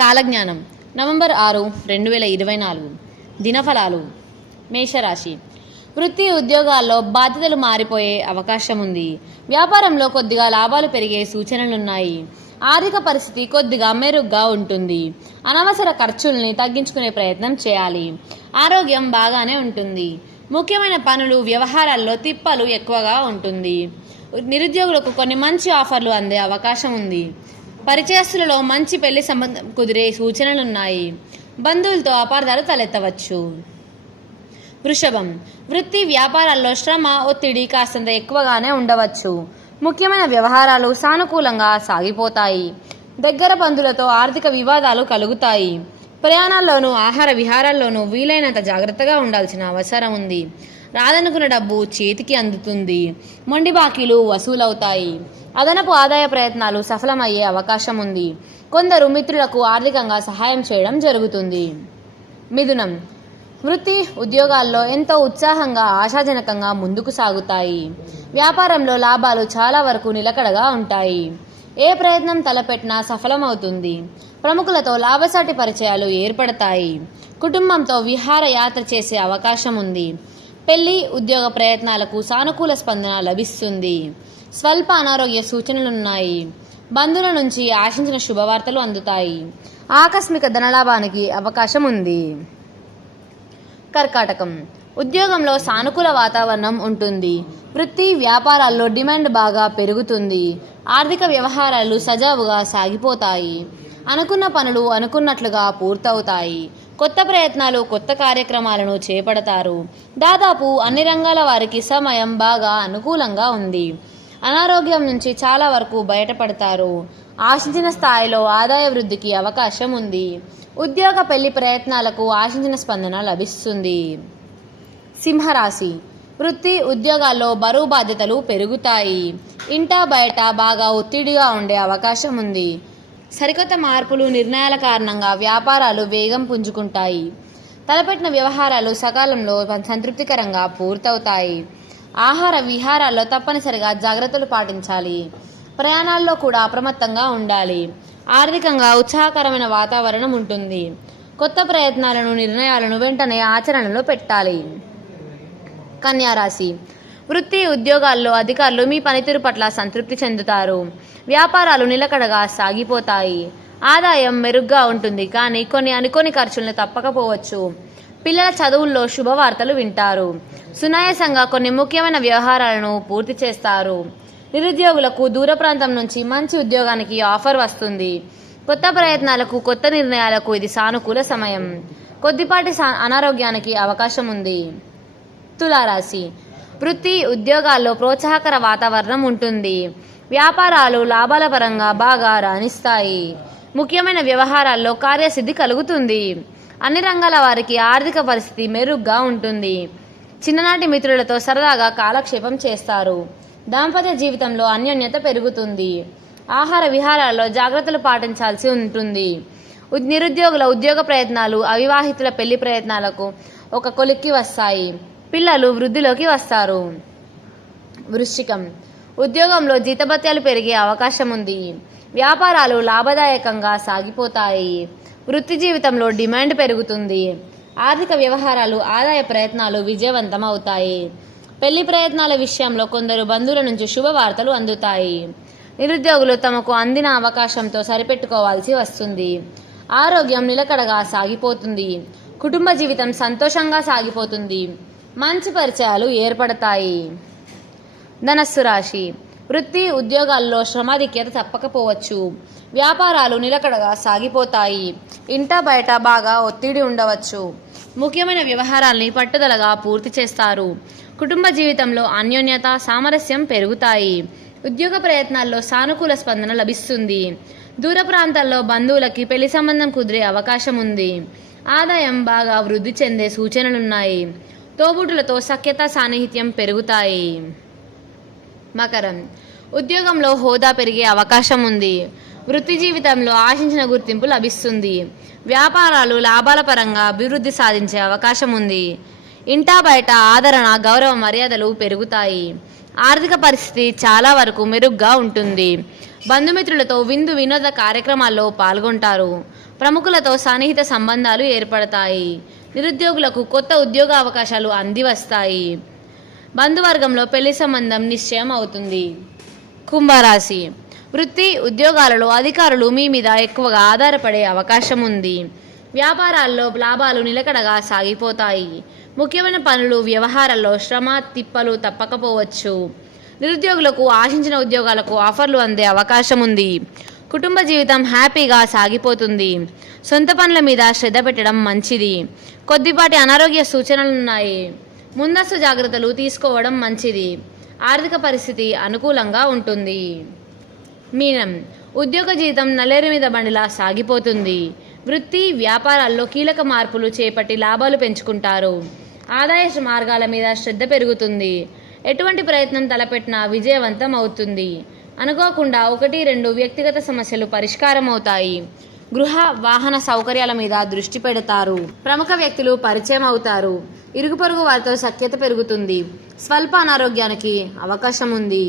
కాలజ్ఞానం నవంబర్ 6, 2024 దినఫలాలు. మేషరాశి. వృత్తి ఉద్యోగాల్లో బాధ్యతలు మారిపోయే అవకాశం ఉంది. వ్యాపారంలో కొద్దిగా లాభాలు పెరిగే సూచనలున్నాయి. ఆర్థిక పరిస్థితి కొద్దిగా మెరుగ్గా ఉంటుంది. అనవసర ఖర్చుల్ని తగ్గించుకునే ప్రయత్నం చేయాలి. ఆరోగ్యం బాగానే ఉంటుంది. ముఖ్యమైన పనులు వ్యవహారాల్లో తిప్పలు ఎక్కువగా ఉంటుంది. నిరుద్యోగులకు కొన్ని మంచి ఆఫర్లు అందే అవకాశం ఉంది. పరిచయస్తులలో మంచి పెళ్లి సంబంధం కుదిరే సూచనలున్నాయి. బంధువులతో అపార్థాలు తలెత్తవచ్చు. వృషభం. వృత్తి వ్యాపారాల్లో శ్రమ ఒత్తిడి కాస్తంత ఎక్కువగానే ఉండవచ్చు. ముఖ్యమైన వ్యవహారాలు సానుకూలంగా సాగిపోతాయి. దగ్గర బంధువులతో ఆర్థిక వివాదాలు కలుగుతాయి. ప్రయాణాల్లోనూ ఆహార విహారాల్లోనూ వీలైనంత జాగ్రత్తగా ఉండాల్సిన అవసరం ఉంది. రాదనుకున్న డబ్బు చేతికి అందుతుంది. మొండి బాకీలు వసూలవుతాయి. అదనపు ఆదాయ ప్రయత్నాలు సఫలమయ్యే అవకాశం ఉంది. కొందరు మిత్రులకు ఆర్థికంగా సహాయం చేయడం జరుగుతుంది. మిథునం. వృత్తి ఉద్యోగాల్లో ఎంతో ఉత్సాహంగా ఆశాజనకంగా ముందుకు సాగుతాయి. వ్యాపారంలో లాభాలు చాలా వరకు నిలకడగా ఉంటాయి. ఏ ప్రయత్నం తలపెట్టినా సఫలమవుతుంది. ప్రముఖులతో లాభసాటి పరిచయాలు ఏర్పడతాయి. కుటుంబంతో విహారయాత్ర చేసే అవకాశం ఉంది. పెళ్లి ఉద్యోగ ప్రయత్నాలకు సానుకూల స్పందన లభిస్తుంది. స్వల్ప అనారోగ్య సూచనలున్నాయి. బంధువుల నుంచి ఆశించిన శుభవార్తలు అందుతాయి. ఆకస్మిక ధనలాభానికి అవకాశం ఉంది. కర్కాటకం. ఉద్యోగంలో సానుకూల వాతావరణం ఉంటుంది. వృత్తి వ్యాపారాల్లో డిమాండ్ బాగా పెరుగుతుంది. ఆర్థిక వ్యవహారాలు సజావుగా సాగిపోతాయి. అనుకున్న పనులు అనుకున్నట్లుగా పూర్తవుతాయి. కొత్త ప్రయత్నాలు కొత్త కార్యక్రమాలను చేపడతారు. దాదాపు అన్ని రంగాల వారికి సమయం బాగా అనుకూలంగా ఉంది. అనారోగ్యం నుంచి చాలా వరకు బయటపడతారు. ఆశించిన స్థాయిలో ఆదాయ వృద్ధికి అవకాశం ఉంది. ఉద్యోగ పెళ్లి ప్రయత్నాలకు ఆశించిన స్పందన లభిస్తుంది. సింహరాశి. వృత్తి ఉద్యోగాల్లో బరువు బాధ్యతలు పెరుగుతాయి. ఇంటా బయట బాగా ఒత్తిడిగా ఉండే అవకాశం ఉంది. సరికొత్త మార్పులు నిర్ణయాల కారణంగా వ్యాపారాలు వేగం పుంజుకుంటాయి. తలపెట్టిన వ్యవహారాలు సకాలంలో సంతృప్తికరంగా పూర్తవుతాయి. ఆహార విహారాల్లో తప్పనిసరిగా జాగ్రత్తలు పాటించాలి. ప్రయాణాల్లో కూడా అప్రమత్తంగా ఉండాలి. ఆర్థికంగా ఉత్సాహకరమైన వాతావరణం ఉంటుంది. కొత్త ప్రయత్నాలను నిర్ణయాలను వెంటనే ఆచరణలో పెట్టాలి. కన్యారాశి. వృత్తి ఉద్యోగాల్లో అధికారులు మీ పనితీరు పట్ల సంతృప్తి చెందుతారు. వ్యాపారాలు నిలకడగా సాగిపోతాయి. ఆదాయం మెరుగ్గా ఉంటుంది, కానీ కొన్ని అనుకోని ఖర్చులను తప్పకపోవచ్చు. పిల్లల చదువుల్లో శుభవార్తలు వింటారు. సునాయాసంగా కొన్ని ముఖ్యమైన వ్యవహారాలను పూర్తి చేస్తారు. నిరుద్యోగులకు దూర ప్రాంతం నుంచి మంచి ఉద్యోగానికి ఆఫర్ వస్తుంది. కొత్త ప్రయత్నాలకు కొత్త నిర్ణయాలకు ఇది సానుకూల సమయం. కొద్దిపాటి అనారోగ్యానికి అవకాశం ఉంది. తులారాశి. వృత్తి ఉద్యోగాల్లో ప్రోత్సాహకర వాతావరణం ఉంటుంది. వ్యాపారాలు లాభాల పరంగా బాగా రాణిస్తాయి. ముఖ్యమైన వ్యవహారాల్లో కార్యసిద్ధి కలుగుతుంది. అన్ని రంగాల వారికి ఆర్థిక పరిస్థితి మెరుగ్గా ఉంటుంది. చిన్ననాటి మిత్రులతో సరదాగా కాలక్షేపం చేస్తారు. దాంపత్య జీవితంలో అన్యోన్యత పెరుగుతుంది. ఆహార విహారాల్లో జాగ్రత్తలు పాటించాల్సి ఉంటుంది. నిరుద్యోగుల ఉద్యోగ ప్రయత్నాలు అవివాహితుల పెళ్లి ప్రయత్నాలకు ఒక కొలిక్కి వస్తాయి. పిల్లలు వృద్ధిలోకి వస్తారు. వృశ్చికం. ఉద్యోగంలో జీతభత్యాలు పెరిగే అవకాశం ఉంది. వ్యాపారాలు లాభదాయకంగా సాగిపోతాయి. వృత్తి జీవితంలో డిమాండ్ పెరుగుతుంది. ఆర్థిక వ్యవహారాలు ఆదాయ ప్రయత్నాలు విజయవంతం అవుతాయి. పెళ్లి ప్రయత్నాల విషయంలో కొందరు బంధువుల నుంచి శుభవార్తలు అందుతాయి. నిరుద్యోగులు తమకు అందిన అవకాశంతో సరిపెట్టుకోవాల్సి వస్తుంది. ఆరోగ్యం నిలకడగా సాగిపోతుంది. కుటుంబ జీవితం సంతోషంగా సాగిపోతుంది. మంచి పరిచయాలు ఏర్పడతాయి. ధనస్సు రాశి. వృత్తి ఉద్యోగాల్లో శ్రమాధిక్యత తప్పకపోవచ్చు. వ్యాపారాలు నిలకడగా సాగిపోతాయి. ఇంటా బయట బాగా ఒత్తిడి ఉండవచ్చు. ముఖ్యమైన వ్యవహారాల్ని పట్టుదలగా పూర్తి చేస్తారు. కుటుంబ జీవితంలో అన్యోన్యత సామరస్యం పెరుగుతాయి. ఉద్యోగ ప్రయత్నాల్లో సానుకూల స్పందన లభిస్తుంది. దూర ప్రాంతాల్లో బంధువులకి పెళ్లి సంబంధం కుదిరే అవకాశం ఉంది. ఆదాయం బాగా వృద్ధి చెందే సూచనలున్నాయి. తోబుట్టులతో సఖ్యత సాన్నిహిత్యం పెరుగుతాయి. మకరం. ఉద్యోగంలో హోదా పెరిగే అవకాశం ఉంది. వృత్తి జీవితంలో ఆశించిన గుర్తింపు లభిస్తుంది. వ్యాపారాలు లాభాల పరంగా అభివృద్ధి సాధించే అవకాశం ఉంది. ఇంటా బయట ఆదరణ గౌరవ మర్యాదలు పెరుగుతాయి. ఆర్థిక పరిస్థితి చాలా వరకు మెరుగ్గా ఉంటుంది. బంధుమిత్రులతో విందు వినోద కార్యక్రమాల్లో పాల్గొంటారు. ప్రముఖులతో సన్నిహిత సంబంధాలు ఏర్పడతాయి. నిరుద్యోగులకు కొత్త ఉద్యోగ అవకాశాలు అంది వస్తాయి. బంధువర్గంలో పెళ్లి సంబంధం నిశ్చయం అవుతుంది. కుంభరాశి. వృత్తి ఉద్యోగాలలో అధికారులు మీ మీద ఎక్కువగా ఆధారపడే అవకాశం ఉంది. వ్యాపారాల్లో లాభాలు నిలకడగా సాగిపోతాయి. ముఖ్యమైన పనులు వ్యవహారాల్లో శ్రమ తిప్పలు తప్పకపోవచ్చు. నిరుద్యోగులకు ఆశించిన ఉద్యోగాలకు ఆఫర్లు అందే అవకాశం ఉంది. కుటుంబ జీవితం హ్యాపీగా సాగిపోతుంది. సొంత పనుల మీద శ్రద్ధ పెట్టడం మంచిది. కొద్దిపాటి అనారోగ్య సూచనలున్నాయి. ముందస్తు జాగ్రత్తలు తీసుకోవడం మంచిది. ఆర్థిక పరిస్థితి అనుకూలంగా ఉంటుంది. మీనం. ఉద్యోగ జీవితం నల్లేరు మీద బండిలా సాగిపోతుంది. వృత్తి వ్యాపారాల్లో కీలక మార్పులు చేపట్టి లాభాలు పెంచుకుంటారు. ఆదాయ మార్గాల మీద శ్రద్ధ పెరుగుతుంది. ఎటువంటి ప్రయత్నం తలపెట్టినా విజయవంతం అవుతుంది. అనుకోకుండా 1-2 వ్యక్తిగత సమస్యలు పరిష్కారం అవుతాయి. గృహ వాహన సౌకర్యాల మీద దృష్టి పెడతారు. ప్రముఖ వ్యక్తులు పరిచయం అవుతారు. ఇరుగు పొరుగు వారితో సఖ్యత పెరుగుతుంది. స్వల్ప అనారోగ్యానికి అవకాశం ఉంది.